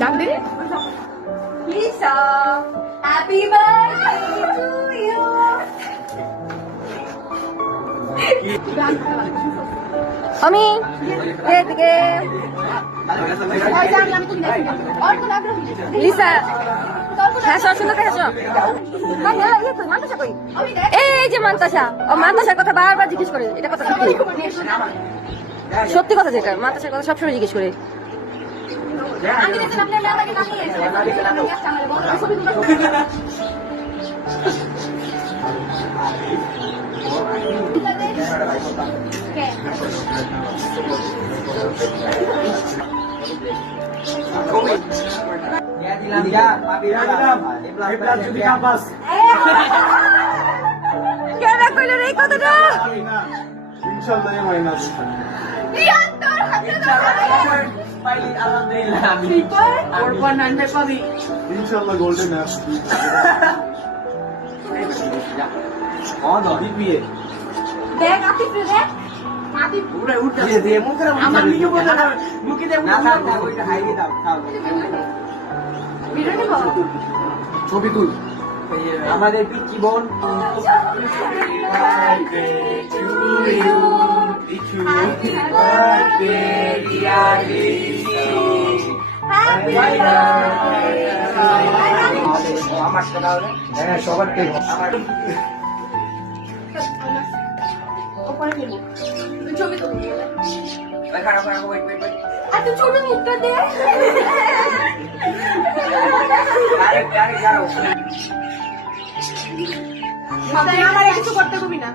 ডাক দে। Lisa, happy birthday to you. আমি এদিকে লিসা হাসো শুনতে হাসো। এই যে মান্তাসা, ও মান্তাসার কথা বারবার জিজ্ঞেস করে, এটা কথা সত্যি? সত্যি কথা যেটা, মান্তাসার কথা সবসময় জিজ্ঞেস করে। কেডা কইল রে এই কথাটা? ইনশাআল্লাহ মাইনাস ইনশাআল্লাহ গোল্ডেন দেখ আতিফ রে, দেখ আতিফ আমার ভিডিও বন্ধ কর মুখে দে ভিডিও নিব। ছবি তুল আমাদের পিচ্চি বোন হ্যাপি বার্থডে। আমার হ্যাঁ সবার আমার ওপরে নিব ছবি তো এত ছোট মুখটা দে। আমার কিছু করতে কবি না।